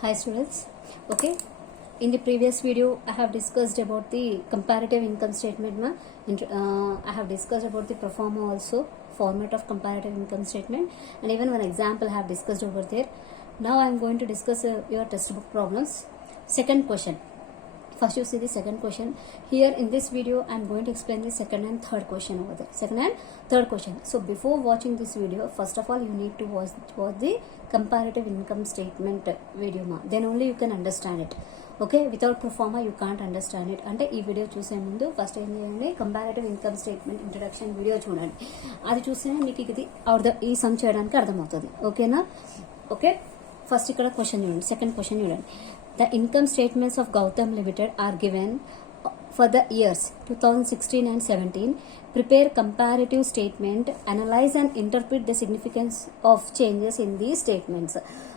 Hi students. Okay, in the previous video I have discussed about the comparative income statement. I have discussed about the pro forma also, format of comparative income statement, and even one example I have discussed over there. Now I am going to discuss your textbook problems. Second question. First you see the second question. Here in this video I am going to explain the second and third question over there. Second and third question. So before watching this video, first of all you need to watch the comparative income statement video. Then only you can understand it. Okay, without pro forma you can't understand it. అంటే ఈ video చూసే ముందు first ఏం చేయండి, comparative income statement introduction video చూడండి. అది చూస్తేనే మీకు ఇది ఈ సమ్ చేయడానికి అర్థమవుతుంది. ఓకేనా? ఓకే, ఫస్ట్ ఇక్కడ క్వశ్చన్ చూడండి. సెకండ్ క్వశ్చన్ చూడండి. The income statements of Gautam Limited are given for the years 2016 and 17. Prepare comparative statement, analyze and interpret the significance of changes in these statements.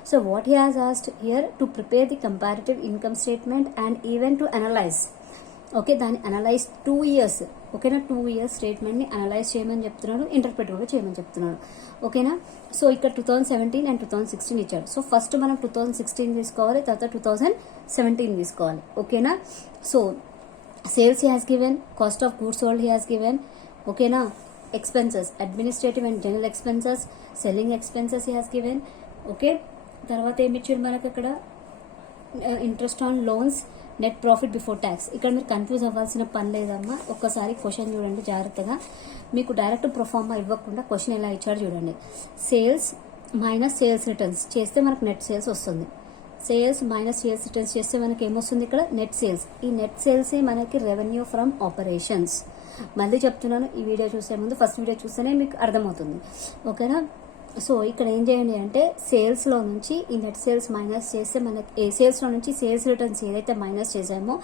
So what he has asked here, to prepare the comparative income statement and even to analyze. Okay, దాన్ని analyse 2 years. ఓకేనా, 2 years స్టేట్మెంట్ని analyse చేయమని చెప్తున్నాడు, interpret కూడా చేయమని చెప్తున్నాడు. ఓకేనా, so ఇక్కడ 2017 and 2016 ఇచ్చాడు. సో ఫస్ట్ మనం 2016 తీసుకోవాలి, తర్వాత 2017 తీసుకోవాలి. ఓకేనా, so sales he has given, cost of goods sold he has given. ఓకేనా, expenses, administrative and general expenses, selling expenses he has given. Okay, తర్వాత ఏమి ఇచ్చాడు మనకు అక్కడ, interest on loans, net profit before tax. ఇక్కడ మీరు కన్ఫ్యూజ్ అవ్వాల్సిన పని లేదమ్మా. ఒక్కసారి క్వశ్చన్ చూడండి జాగ్రత్తగా. మీకు డైరెక్ట్ ప్రొఫార్మా ఇవ్వకుండా క్వశ్చన్ ఎలా ఇచ్చాడు చూడండి. సేల్స్ మైనస్ సేల్స్ రిటర్న్స్ చేస్తే మనకు నెట్ సేల్స్ వస్తుంది. సేల్స్ మైనస్ సేల్స్ రిటర్న్స్ చేస్తే మనకి ఏమొస్తుంది ఇక్కడ, నెట్ సేల్స్. ఈ నెట్ సేల్సే మనకి రెవెన్యూ ఫ్రమ్ ఆపరేషన్స్. మళ్ళీ చెప్తున్నాను, ఈ వీడియో చూసే ముందు ఫస్ట్ వీడియో చూస్తేనే మీకు అర్థమవుతుంది. ఓకేనా, సో ఇక్కడ ఏం చేయండి అంటే, సేల్స్లో నుంచి ఈ నెట్ సేల్స్ మైనస్ చేస్తే మనకి సేల్స్లో నుంచి సేల్స్ రిటర్న్స్ ఏదైతే మైనస్ చేసామో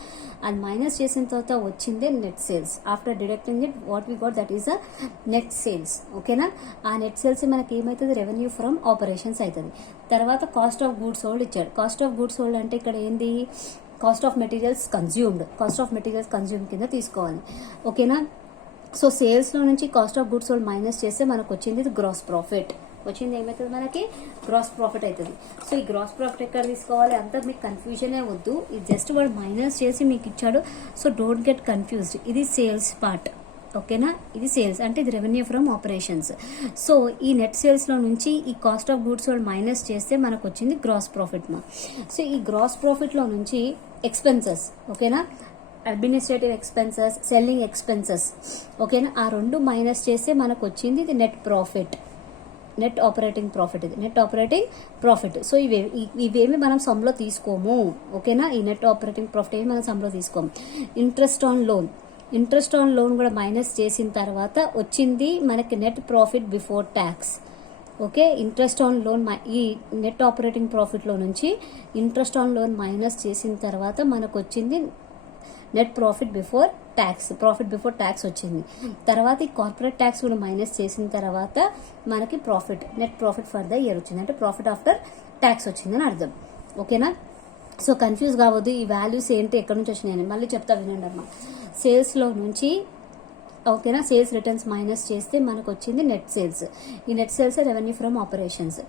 అది మైనస్ చేసిన తర్వాత వచ్చిందే net sales. After deducting it what we got, that is a net sales. ఓకేనా, ఆ నెట్ సేల్స్ మనకి ఏమవుతుంది, రెవెన్యూ ఫ్రమ్ ఆపరేషన్స్ అవుతుంది. తర్వాత కాస్ట్ ఆఫ్ గూడ్స్ సోల్డ్ ఇచ్చాడు. కాస్ట్ ఆఫ్ గూడ్స్ సోల్డ్ అంటే ఇక్కడ ఏంది, cost of materials consumed. Cost of materials consume కింద తీసుకోవాలి. ఓకేనా, సో సేల్స్లో నుంచి cost of goods sold minus చేస్తే మనకు వచ్చింది ఇది గ్రాస్ ప్రాఫిట్. వచ్చింది ఏమవుతుంది మనకి, గ్రాస్ ప్రాఫిట్ అవుతుంది. సో ఈ గ్రాస్ ప్రాఫిట్ ఎక్కడ తీసుకోవాలి, అంతా మీకు కన్ఫ్యూజనే వద్దు. ఇది జస్ట్ వాడు మైనస్ చేసి మీకు ఇచ్చాడు. So don't get confused. ఇది సేల్స్ పార్ట్. ఓకేనా, ఇది సేల్స్ అంటే ఇది రెవెన్యూ ఫ్రమ్ ఆపరేషన్స్. సో ఈ నెట్ సేల్స్లో నుంచి ఈ cost of goods sold minus చేస్తే మనకు వచ్చింది గ్రాస్ ప్రాఫిట్. సో ఈ గ్రాస్ ప్రాఫిట్లో నుంచి ఎక్స్పెన్సెస్, ఓకేనా, అడ్మినిస్ట్రేటివ్ ఎక్స్పెన్సెస్, సెల్లింగ్ ఎక్స్పెన్సెస్, ఓకేనా, ఆ రెండు మైనస్ చేస్తే మనకు వచ్చింది ఇది net profit, net operating profit. ఇది నెట్ ఆపరేటింగ్ ప్రాఫిట్. సో ఇవేమి మనం సమ్లో తీసుకోము. ఓకేనా, ఈ నెట్ ఆపరేటింగ్ ప్రాఫిట్ ఏమి మనం సమ్లో తీసుకోము. Interest on loan, interest on loan కూడా మైనస్ చేసిన తర్వాత వచ్చింది మనకి net profit before tax. Okay, interest on loan, ఈ నెట్ ఆపరేటింగ్ ప్రాఫిట్లో నుంచి ఇంట్రెస్ట్ ఆన్ లోన్ మైనస్ చేసిన తర్వాత మనకు వచ్చింది net profit before tax. Profit before tax వచ్చింది. తర్వాత ఈ కార్పొరేట్ ట్యాక్స్ కూడా మైనస్ చేసిన తర్వాత మనకి profit, net profit for the year వచ్చింది. అంటే ప్రాఫిట్ ఆఫ్టర్ ట్యాక్స్ వచ్చిందని అర్థం. ఓకేనా, సో కన్ఫ్యూజ్ కావద్దు. ఈ వాల్యూస్ ఏంటి, ఎక్కడి నుంచి వచ్చినాయని మళ్ళీ చెప్తా వినండి అమ్మా. సేల్స్లో నుంచి, ఓకేనా, సేల్స్ రిటర్న్స్ మైనస్ చేస్తే మనకు వచ్చింది నెట్ సేల్స్. ఈ net sales revenue from operations.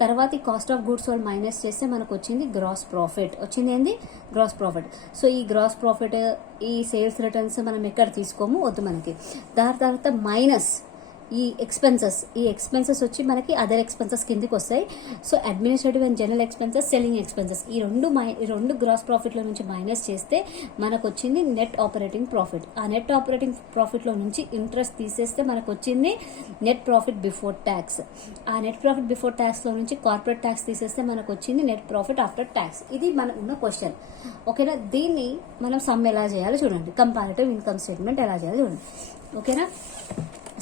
తర్వాత ఈ cost of goods sold minus చేస్తే మనకు వచ్చింది గ్రాస్ ప్రాఫిట్. వచ్చింది ఏంది, గ్రాస్ ప్రాఫిట్. సో ఈ గ్రాస్ ప్రాఫిట్, ఈ సేల్స్ రిటర్న్స్ మనం ఎక్కడ తీసుకోము, వద్దు మనకి. దాని తర్వాత మైనస్ ఈ ఎక్స్పెన్సెస్ వచ్చి మనకి అదర్ ఎక్స్పెన్సెస్ కిందకి వస్తాయి. So administrative and general expenses, selling expenses, ఈ రెండు గ్రాస్ ప్రాఫిట్లో నుంచి మైనస్ చేస్తే మనకు వచ్చింది నెట్ ఆపరేటింగ్ ప్రాఫిట్. ఆ నెట్ ఆపరేటింగ్ ప్రాఫిట్లో నుంచి ఇంట్రెస్ట్ తీసేస్తే మనకు వచ్చింది నెట్ ప్రాఫిట్ బిఫోర్ ట్యాక్స్. ఆ నెట్ ప్రాఫిట్ బిఫోర్ ట్యాక్స్లో నుంచి కార్పొరేట్ ట్యాక్స్ తీసేస్తే మనకు వచ్చింది నెట్ ప్రాఫిట్ ఆఫ్టర్ ట్యాక్స్. ఇది మనకు ఉన్న క్వశ్చన్. ఓకేనా, దీన్ని మనం సమ్ ఎలా చేయాలో చూడండి, కంపారిటివ్ ఇన్కమ్ స్టేట్మెంట్ ఎలా చేయాలో చూడండి. ఓకేనా,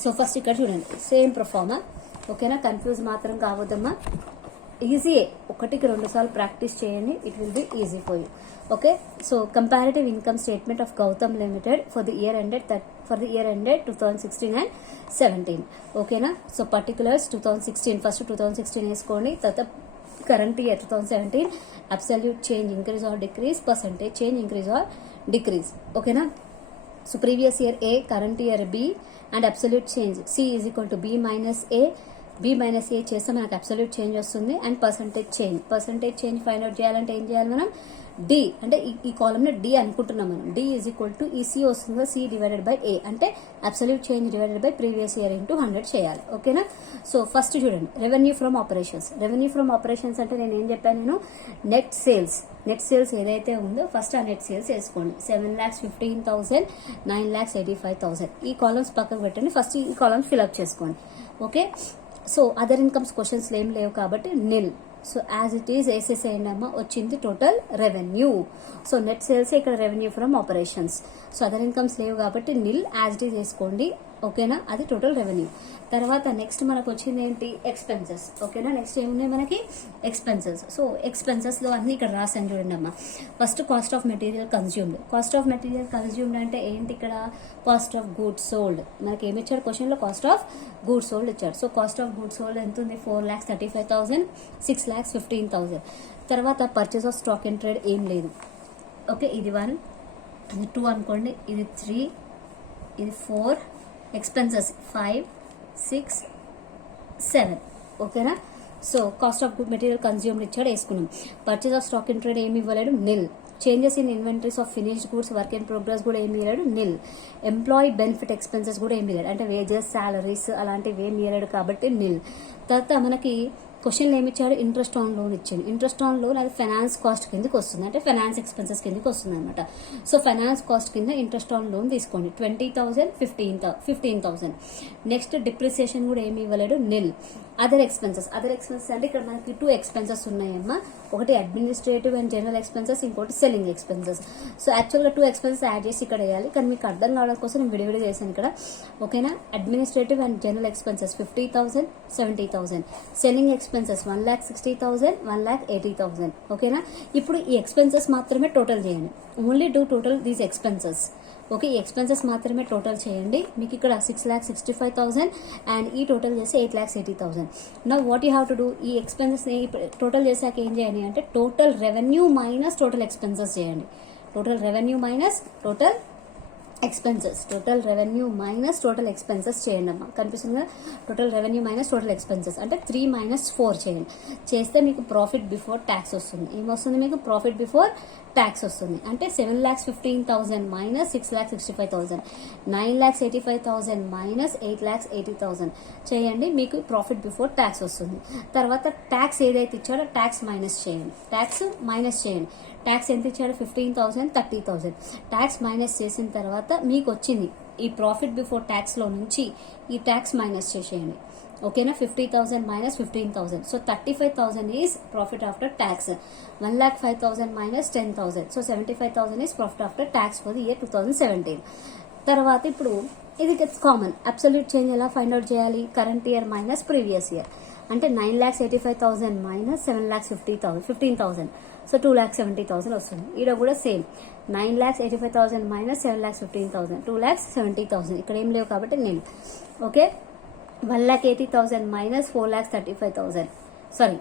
సో ఫస్ట్ ఇక్కడ చూడండి, సేమ్ ప్రొఫార్మా. ఓకేనా, కన్ఫ్యూజ్ మాత్రం కావద్దమ్మా. ఈజీయే, 1-2 సార్లు ప్రాక్టీస్ చేయండి, it will be easy for you. Okay, so comparative income statement of Gautam limited for the year ended 2016 and 17. ఓకేనా, సో పర్టికులర్స్ 2016, ఫస్ట్ 2016 వేసుకోండి. తర్వాత current year 2017, absolute change increase or decrease, percentage change increase or decrease. ఓకేనా, so previous year A, current year B, and absolute change C is equal to B minus A, B minus A చేస్తే మనకు absolute change వస్తుంది and percentage change find out చేయాలంటే ఏం చేయాలి మనం D అంటే ఈ కాలమ్ని డి అనుకుంటున్నాం మనం డి ఈజ్ ఈక్వల్ టు ఈ సి వస్తుంది సి డివైడెడ్ బై ఏ అంటే absolute change divided by previous year into 100 చేయాలి ఓకేనా. సో ఫస్ట్ చూడండి రెవెన్యూ ఫ్రమ్ ఆపరేషన్స్ అంటే నేను ఏం చెప్పాను నేను నెట్ సేల్స్ ఏదైతే ఉందో ఫస్ట్ ఆ నెట్ సేల్స్ వేసుకోండి 7,15,000 9,85,000 ఈ కాలమ్స్ పక్కకు పెట్టండి ఫస్ట్ ఈ కాలమ్స్ ఫిల్అప్ చేసుకోండి ఓకే. సో అదర్ ఇన్కమ్స్ క్వశ్చన్స్లో ఏం లేవు కాబట్టి nil. So as it is వేసేసేయండి అమ్మ వచ్చింది total revenue. So net sales ఇక్కడ revenue from operations. So other incomes లేవు కాబట్టి నిల్ యాజ్ ఇట్ ఈస్ వేసుకోండి ఓకేనా, అది టోటల్ రెవెన్యూ. తర్వాత నెక్స్ట్ మనకు వచ్చింది ఏంటి ఎక్స్పెన్సెస్ ఓకేనా. నెక్స్ట్ ఏమున్నాయి మనకి ఎక్స్పెన్సెస్. సో ఎక్స్పెన్సెస్లో అన్ని ఇక్కడ రాసాను చూడండి అమ్మ. First cost of material consumed అంటే ఏంటి ఇక్కడ కాస్ట్ ఆఫ్ గూడ్స్ సోల్డ్. మనకి ఏమి ఇచ్చాడు క్వశ్చన్లో కాస్ట్ ఆఫ్ గూడ్స్ సోల్డ్ ఇచ్చాడు. So cost of goods sold ఎంత ఉంది 4,35,000 6,15,000. తర్వాత purchase of stock and trade ఏం లేదు ఓకే. ఇది 1 ఇది 2 అనుకోండి, ఇది 3 ఇది 4 ఎక్స్పెన్సెస్ 5 6 7 ఓకేనా. So cost of good material consumed ఇచ్చాడు వేసుకున్నాం. Purchase of stock in trade ఏమి ఇవ్వలేడు nil. Changes in inventories of finished goods work in progress కూడా ఏమి ఇవ్వలేడు నిల్. ఎంప్లాయీ బెనిఫిట్ ఎక్స్పెన్సెస్ కూడా ఏమి ఇవ్వలేడు అంటే వేజెస్ సాలరీస్ అలాంటివి ఏమి ఇవ్వలేడు కాబట్టి నిల్. తర్వాత మనకి క్వశ్చన్లో ఏమి ఇచ్చాడు ఇంట్రెస్ట్ ఆన్ లోన్ ఇచ్చాడు. ఇంట్రెస్ట్ ఆన్ లోన్ అది ఫైనాన్స్ కాస్ట్ కిందకి వస్తుంది అంటే ఫైనాన్స్ ఎక్స్పెన్సెస్ కిందకి వస్తుంది అనమాట. సో ఫైనాన్స్ కాస్ట్ కింద ఇంట్రెస్ట్ ఆన్ లోన్ తీసుకోండి 20,000 15,000. నెక్స్ట్ డిప్రిసియేషన్ కూడా ఏమి ఇవ్వలేడు నిల్. అదర్ ఎక్స్పెన్సెస్ అంటే ఇక్కడ మనకి 2 ఎక్స్పెన్సెస్ ఉన్నాయమ్మా. ఒకటి అడ్మినిస్ట్రేటివ్ అండ్ జనరల్ ఎక్స్పెన్సెస్, ఇంకోటి సెల్లింగ్ ఎక్స్పెన్సెస్. సో యాక్చువల్గా 2 ఎక్స్పెన్సెస్ యాడ్ చేసి ఇక్కడ వేయాలి కానీ మీకు అర్థం కావడం కోసం నేను విడివిడి చేశాను ఇక్కడ ఓకేనా. Administrative and general expenses 50,000 70,000. Selling expenses 1,60,000 1,80,000 ఓకేనా. ఇప్పుడు ఈ ఎక్స్పెన్సెస్ మాత్రమే టోటల్ చేయండి. Only do total these expenses okay. ఈ ఎక్స్పెన్సెస్ మాత్రమే టోటల్ చేయండి. మీకు ఇక్కడ 6,65,000 అండ్ ఈ టోటల్ చేసి 8,80,000. Now what you have to do ఈ ఎక్స్పెన్సెస్ని టోటల్ చేశాక ఏం చేయండి అంటే total revenue minus total expenses చేయండి. Total revenue minus total revenue minus total expenses చేయండి అమ్మా. కనిపిస్తుంది కదా total revenue minus total expenses అంటే 3 - 4 చేయండి. చేస్తే మీకు ప్రాఫిట్ బిఫోర్ ట్యాక్స్ వస్తుంది. ఏమొస్తుంది మీకు ప్రాఫిట్ బిఫోర్ ట్యాక్స్ వస్తుంది అంటే 7,15,000 - 6,65,000 9,85,000 - 8,80,000 చేయండి. మీకు ప్రాఫిట్ బిఫోర్ ట్యాక్స్ వస్తుంది. తర్వాత ట్యాక్స్ ఏదైతే ఇచ్చాడో ట్యాక్స్ మైనస్ చేయండి. ట్యాక్స్ ఎంత ఇచ్చాడు 15,000 30,000. ట్యాక్స్ మైనస్ చేసిన తర్వాత మీకు వచ్చింది ఈ ప్రాఫిట్ బిఫోర్ ట్యాక్స్లో నుంచి ఈ ట్యాక్స్ మైనస్ చేసేయండి ఓకేనా. 50,000 - 15,000. So 35,000 is profit after tax. 1,05,000 - 10,000. So 75,000 is profit after tax for the year 2017. తర్వాత ఇప్పుడు ఇది కామన్ అబ్సల్యూట్ చేంజ్ ఎలా ఫైండ్ అవుట్ చేయాలి current year minus previous year అంటే 9,85,000 - 7,50,000 సో 2,70,000 వస్తుంది. ఈడ కూడా సేమ్ 9,85,000 - 7,15,000 2,70,000. ఇక్కడ ఏం లేవు కాబట్టి నేను ఓకే. 1,80,000 - 4,35,000 సారీ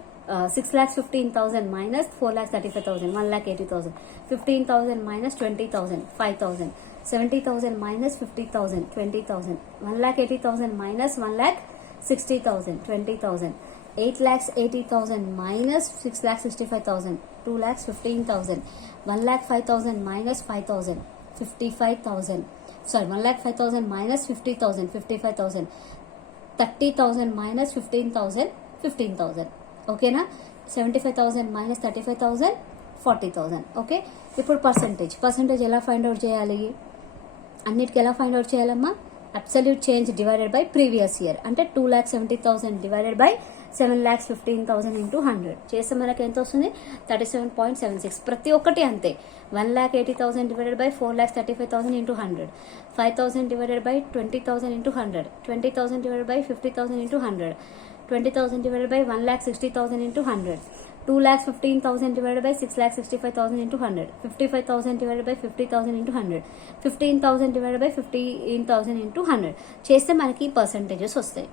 6,15,000 - 4,35,000 1,80,000. 15,000 - 20,000 5,000. 70,000 - 50,000 20,000. 1,80,000 - 1,60,000 20,000. 8,80,000 - 6,65,000 2,15,000. 1,05,000 - 5,000 55,000. Sorry 1,05,000 - 50,000 55,000. 30,000 - 15,000 15,000 ఓకేనా. 75,000 - 35,000 40,000 ఓకే. ఇప్పుడు పర్సంటేజ్ ఎలా ఫైండ్ అవుట్ చేయాలి అన్నిటికీ ఎలా ఫైండ్ అవుట్ చేయాలమ్మా absolute change divided by previous year అంటే 2,70,000 డివైడెడ్ బై 7,15,000 ఇంటూ 100 చేస్తే మనకి ఎంత వస్తుంది 37.76. ప్రతి ఒక్కటి అంతే 1,80,000 divided by 4,35,000 into 100. 5,000 divided by 20,000 into 100. 20,000 divided by 50,000 into 100. 20,000 divided by 1,60,000 into 100. 2,15,000 divided by 6,65,000 into 100. 55,000 divided by 50,000 into 100. 15,000 divided by 15,000 into 100 చేస్తే మనకి పర్సంటేజెస్ వస్తాయి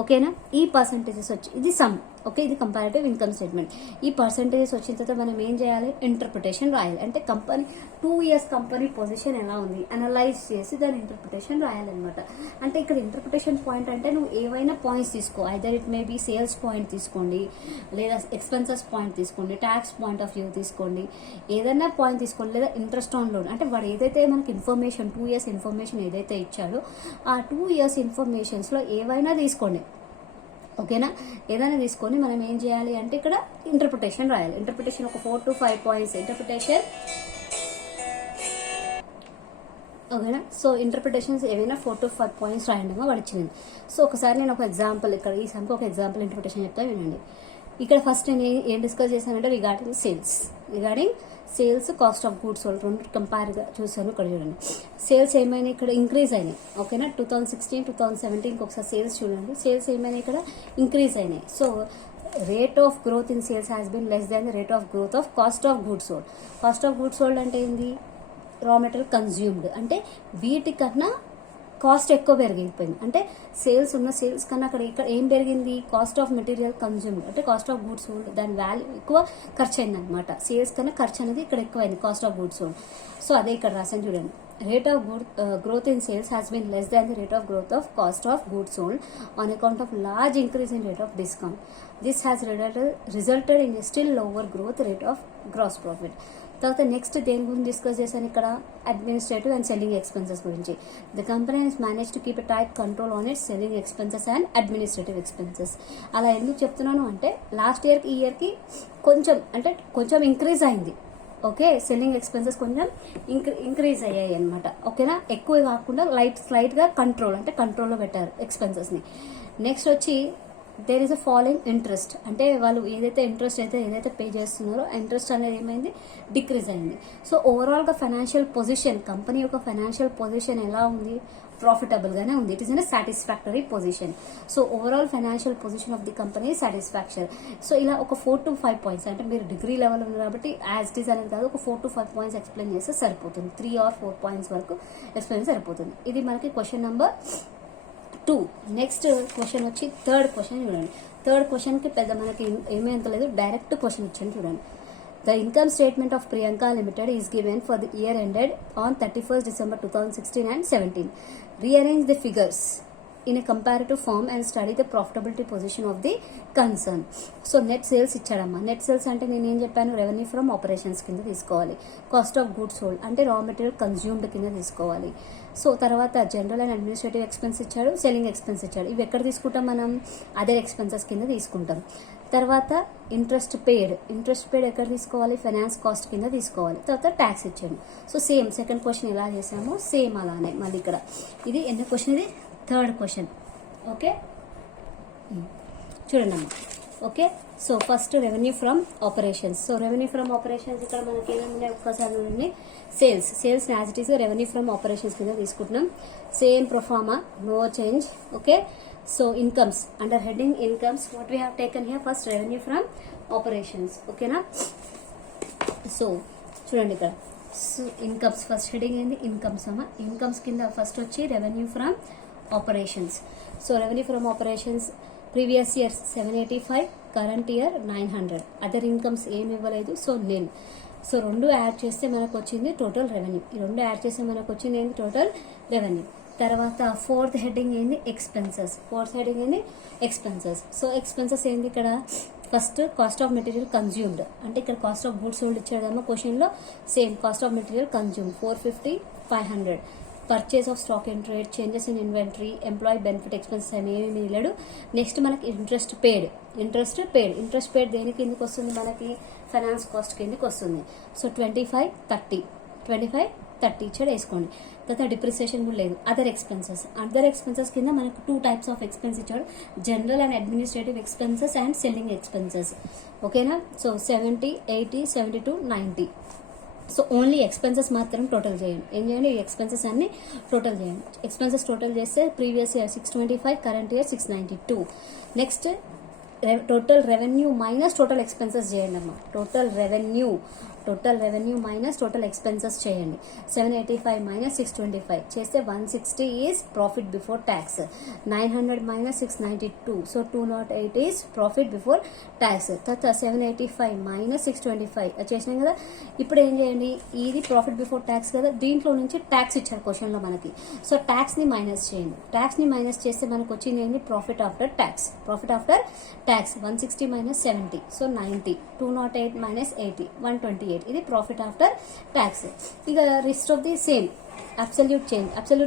ఓకేనా. ఈ పర్సంటేజెస్ వచ్చి ఇది సమ్ ఓకే, ఇది కంపారిటివ్ ఇన్కమ్ స్టేట్మెంట్. ఈ పర్సంటేజెస్ వచ్చిన తర్వాత మనం ఏం చేయాలి, ఇంటర్ప్రిటేషన్ రాయాలి. అంటే కంపెనీ 2 years కంపెనీ పొజిషన్ ఎలా ఉంది అనలైజ్ చేసి దాని ఇంటర్ప్రిటేషన్ రాయాలన్నమాట. అంటే ఇక్కడ ఇంటర్ప్రిటేషన్ పాయింట్ అంటే నువ్వు ఏవైనా పాయింట్స్ తీసుకో, either it may be sales point తీసుకోండి, లేదా ఎక్స్పెన్సెస్ పాయింట్ తీసుకోండి, ట్యాక్స్ పాయింట్ ఆఫ్ వ్యూ తీసుకోండి, ఏదైనా పాయింట్ తీసుకోండి, లేదా ఇంట్రెస్ట్ ఆన్ లోన్. అంటే వాడు ఏదైతే మనకి ఇన్ఫర్మేషన్ 2 years ఇన్ఫర్మేషన్ ఏదైతే ఇచ్చాడో ఆ 2 years ఇన్ఫర్మేషన్స్లో ఏవైనా తీసుకోండి. ఓకేనా, ఏదైనా తీసుకొని మనం ఏం చేయాలి అంటే ఇక్కడ ఇంటర్ప్రిటేషన్ రాయాలి. ఇంటర్ప్రిటేషన్ ఒక 4 to 5 points ఇంటర్ప్రిటేషన్. ఓకేనా, సో ఇంటర్ప్రిటేషన్స్ ఏవైనా 4 to 5 points రాయండి వాడు ఇచ్చింది. సో ఒకసారి నేను ఒక ఎగ్జాంపుల్ ఇక్కడ ఈ సమ్కి ఒక ఎగ్జాంపుల్ ఇంటర్ప్రిటేషన్ చెప్తా వినండి. ఇక్కడ ఫస్ట్ నేను ఏం డిస్కస్ చేశానంటే regarding sales cost of goods sold రెండు కంపేర్గా చూసాను. ఇక్కడ చూడండి, సేల్స్ ఏమైనా ఇక్కడ ఇంక్రీజ్ అయినాయి. ఓకేనా, 2016 2017 ఒకసారి సేల్స్ చూడండి. సేల్స్ ఏమైనా ఇక్కడ ఇంక్రీజ్ అయినాయి. So rate of growth in sales has been less than the rate of growth of cost of goods sold. Cost of goods sold అంటే ఏంది, రా మెటీరియల్ కన్జ్యూమ్డ్. అంటే వీటికన్నా కాస్ట్ ఎక్కువ పెరిగిపోయింది. అంటే సేల్స్ కన్నా అక్కడ ఇక్కడ ఏం పెరిగింది, కాస్ట్ ఆఫ్ మెటీరియల్ కన్జ్యూమ్డ్. అంటే కాస్ట్ ఆఫ్ గూడ్స్ సోల్డ్ దాని వాల్యూ ఎక్కువ ఖర్చు అయింది అనమాట. సేల్స్ కన్నా ఖర్చు అనేది ఇక్కడ ఎక్కువైంది, cost of goods sold. So అదే ఇక్కడ రాసాను చూడండి, rate of growth in sales has been less than the rate of growth of cost of goods sold on account of large increase in rate of discount. This has resulted in a still lower growth rate of gross profit. తర్వాత next దేని గురించి discuss చేశాను ఇక్కడ, administrative and selling expenses గురించి. The company has manage to keep a tight control on its selling expenses and administrative expenses. అలా ఎందుకు చెప్తున్నాను అంటే లాస్ట్ ఇయర్కి ఈ ఇయర్కి కొంచెం ఇంక్రీజ్ అయింది. ఓకే, సెల్లింగ్ ఎక్స్పెన్సెస్ కొంచెం ఇంక్రీజ్ అయ్యాయి అనమాట. ఓకేనా, ఎక్కువ కాకుండా స్లైట్గా కంట్రోల్లో పెట్టారు ఎక్స్పెన్సెస్ని. నెక్స్ట్ వచ్చి there is a fall in interest. అంటే వాళ్ళు ఏదైతే పే చేస్తున్నారో ఇంట్రెస్ట్ అనేది ఏమైంది, డిక్రీజ్ అయింది. సో ఓవరాల్గా ఫైనాన్షియల్ పొజిషన్, కంపెనీ యొక్క ఫైనాన్షియల్ పొజిషన్ ఎలా ఉంది, ప్రాఫిటబుల్గానే ఉంది. It is in a satisfactory position. So overall financial position of the company satisfaction. So ఇలా ఒక 4 to 5 points, అంటే మీరు డిగ్రీ లెవెల్ ఉంది కాబట్టి యాజ్ ఇట్ ఈస్ అనేది కాదు, ఒక 4 to 5 points ఎక్స్ప్లెయిన్ చేస్తే సరిపోతుంది. 3 or 4 points వరకు ఎక్స్ప్లెయిన్ సరిపోతుంది. ఇది మనకి క్వశ్చన్ నెంబర్ 2. నెక్స్ట్ క్వశ్చన్ వచ్చి థర్డ్ క్వశ్చన్ చూడండి. థర్డ్ క్వశ్చన్కి పెద్ద మనకి ఏమీ అంత లేదు, డైరెక్ట్ క్వశ్చన్ ఇచ్చాను చూడండి. The income statement of Priyanka Limited is given for the year ended on 31st December 2016 and 17. Rearrange the figures in a comparative form and study the profitability position of the concern. So net sales ఇచ్చాడమ్మా. Net sales అంటే నేను ఏం చెప్పాను, revenue from operations కింద తీసుకోవాలి. Cost of goods sold అంటే raw material consumed కింద తీసుకోవాలి. సో తర్వాత జనరల్ అండ్ అడ్మినిస్ట్రేటివ్ ఎక్స్పెన్స్ ఇచ్చాడు, సెల్లింగ్ ఎక్స్పెన్స్ ఇచ్చాడు. ఇవి ఎక్కడ తీసుకుంటాం మనం, అదర్ ఎక్స్పెన్సెస్ కింద తీసుకుంటాం. తర్వాత ఇంట్రెస్ట్ పేడ్ ఎక్కడ తీసుకోవాలి, ఫైనాన్స్ కాస్ట్ కింద తీసుకోవాలి. తర్వాత ట్యాక్స్ ఇచ్చాడు. సో సేమ్ సెకండ్ క్వశ్చన్ ఎలా చేసామో సేమ్ అలానే మళ్ళీ ఇక్కడ. ఇది ఎన్ని క్వశ్చన్, ఇది థర్డ్ క్వశ్చన్. ఓకే చూడండి అమ్మా. Okay, so first revenue from operations. So revenue from operations ఇక్కడ మనకి ఏమేమి ఉన్నాయి ఒక్కసారి చూడండి. Sales as it is revenue from operations కింద తీసుకుంటున్నాం. Same proforma, no change. Okay, so incomes, under heading incomes what we have taken here, first revenue from operations. ఓకేనా, so చూడండి ఇక్కడ ఇన్కమ్స్ ఫస్ట్ హెడ్డింగ్ ఏంది, ఇన్కమ్స్ అమ్మా. Incomes కింద first వచ్చి revenue from operations. So revenue from operations previous year 785, current year 900. Other incomes ఏమి ఇవ్వలేదు, so నిల్. So రెండు యాడ్ చేస్తే మనకు వచ్చింది టోటల్ రెవెన్యూ. ఈ రెండు యాడ్ చేస్తే మనకు వచ్చింది ఏంది, టోటల్ రెవెన్యూ. తర్వాత ఫోర్త్ హెడ్డింగ్ ఏంది, ఎక్స్పెన్సెస్. సో ఎక్స్పెన్సెస్ ఏంది ఇక్కడ, first cost of material consumed. అంటే ఇక్కడ కాస్ట్ ఆఫ్ గూడ్స్ సోల్డ్ ఇచ్చాడేమో క్వశ్చన్లో, same cost of material consumed 450, 500. Purchase of stock in trade, changes in inventory, employee benefit expenses ఏమేమి వెళ్ళాడు. Next మనకి interest పేడ్ దేనికి కిందకి వస్తుంది, మనకి ఫైనాన్స్ కాస్ట్ కిందకి వస్తుంది. సో 25, 30 ఇచ్చాడు, వేసుకోండి. తర్వాత డిప్రిసియేషన్ కూడా లేదు. అదర్ ఎక్స్పెన్సెస్ కింద మనకు 2 types ఆఫ్ ఎక్స్పెన్స్ ఇచ్చాడు, general and administrative expenses and selling expenses. ఓకేనా, సో 70, 80, 72, 90. సో ఓన్లీ ఎక్స్పెన్సెస్ మాత్రం టోటల్ చేయండి. ఏం చేయండి, ఈ ఎక్స్పెన్సెస్ అన్ని టోటల్ చేయండి. ఎక్స్పెన్సెస్ టోటల్ చేస్తే previous year 625, current year 692. Next total revenue minus total expenses చేయండి అమ్మా. Total revenue minus total expenses చేయండి. 785 మైనస్ 625 చేస్తే 160 is profit before tax. 900 minus 692, so 208 is profit before tax. తర్వాత 785 మైనస్ 625 చేసినాం కదా. ఇప్పుడు ఏం చేయండి, ఇది ప్రాఫిట్ బిఫోర్ ట్యాక్స్ కదా, దీంట్లో నుంచి ట్యాక్స్ ఇచ్చారు క్వశ్చన్లో మనకి. సో ట్యాక్స్ని మైనస్ చేయండి. ట్యాక్స్ని మైనస్ చేస్తే మనకు వచ్చింది ఏంటి, profit after tax. 160 minus 70, so 90. 208 minus 80, 128. ఇది ప్రాఫిట్ ఆఫ్టర్ ట్యాక్స్. ఇక wrist of the same absolute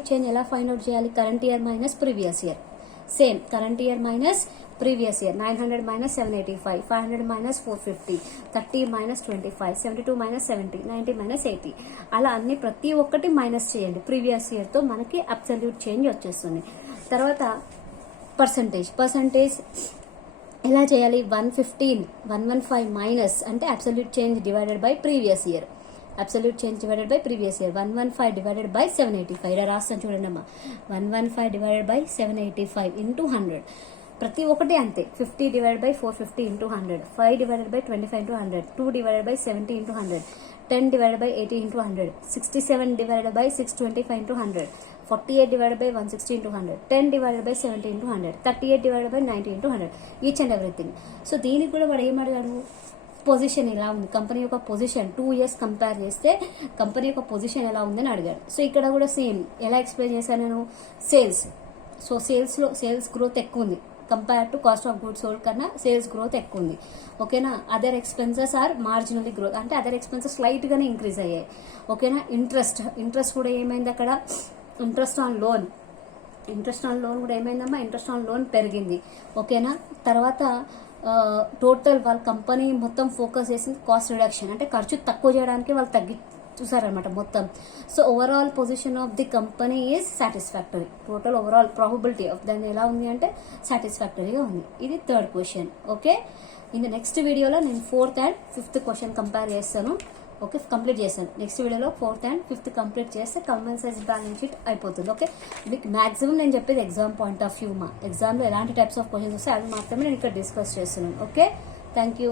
change ఎలా ఫైండ్ అవుట్ చేయాలి, current year minus previous year. Same current year minus previous year. 900 minus 785, 500 minus 450, 30 minus 25, 72 minus 70, 90 minus 80. అలా అన్ని ప్రతి ఒక్కటి minus చేయండి previous ఇయర్తో, మనకి అబ్సల్యూట్ చేంజ్ వచ్చేస్తుంది. తర్వాత పర్సంటేజ్ ఎలా చేయాలి, 115 మైనస్ అంటే absolute change divided by previous year. 115 divided by 785. ఇలా రాస్తాను చూడండి అమ్మా. 115 డివైడెడ్ బై 785 ఇంటూ 100. ప్రతి ఒక్కటి అంతే. 50 divided by 450 into 100. 5 divided by 25 into 100. 2 divided by 70 into 100. 10 divided by 80 into 100, 67 divided by 625 into 100, 48 divided by 160 into 100, 10 divided by 70 into 100, 38 divided by 90 into 100, each and everything. So దీనికి కూడా వాడు ఏమడిగాడు, position ఎలా ఉంది, company యొక్క position 2 years compare చేస్తే company యొక్క position ఎలా ఉందని అడిగాడు. సో ఇక్కడ కూడా సేమ్ ఎలా ఎక్స్ప్లెయిన్ చేశాను నేను, సేల్స్ గ్రోత్ ఎక్కువ ఉంది compare to cost of goods sold కన్నా సేల్స్ గ్రోత్ ఎక్కువ ఉంది. ఓకేనా. Other expenses are marginally growth, అంటే అదర్ ఎక్స్పెన్సెస్ స్లైట్ గానే ఇంక్రీజ్ అయ్యాయి. ఓకేనా. ఇంట్రెస్ట్ కూడా ఏమైంది అక్కడ, ఇంట్రెస్ట్ ఆన్ లోన్ కూడా ఏమైందమ్మా, ఇంట్రెస్ట్ ఆన్ లోన్ పెరిగింది. ఓకేనా. తర్వాత టోటల్ వాళ్ళ కంపెనీ మొత్తం ఫోకస్ చేసింది కాస్ట్ రిడక్షన్, అంటే ఖర్చు తక్కువ చేయడానికి వాళ్ళు చూసారనమాట మొత్తం. So overall position of the company is satisfactory. Total overall probability of దాన్ని ఎలా ఉంది అంటే సాటిస్ఫాక్టరీగా ఉంది. ఇది third question. Okay. In the next వీడియోలో నేను 4th and 5th question compare చేస్తాను. ఓకే, కంప్లీట్ చేస్తాను. నెక్స్ట్ వీడియోలో 4th and 5th కంప్లీట్ చేస్తే కామన్ సైజ్ బ్యాలెన్స్ షీట్ అయిపోతుంది. ఓకే. మీకు మాక్సిమం నేను చెప్పేది ఎగ్జామ్ పాయింట్ ఆఫ్ వ్యూ, ఎగ్జామ్లో ఎలాంటి టైప్స్ ఆఫ్ క్వశ్చన్స్ వస్తాయి అది మాత్రమే నేను ఇక్కడ డిస్కస్ చేస్తున్నాను. Okay, thank you.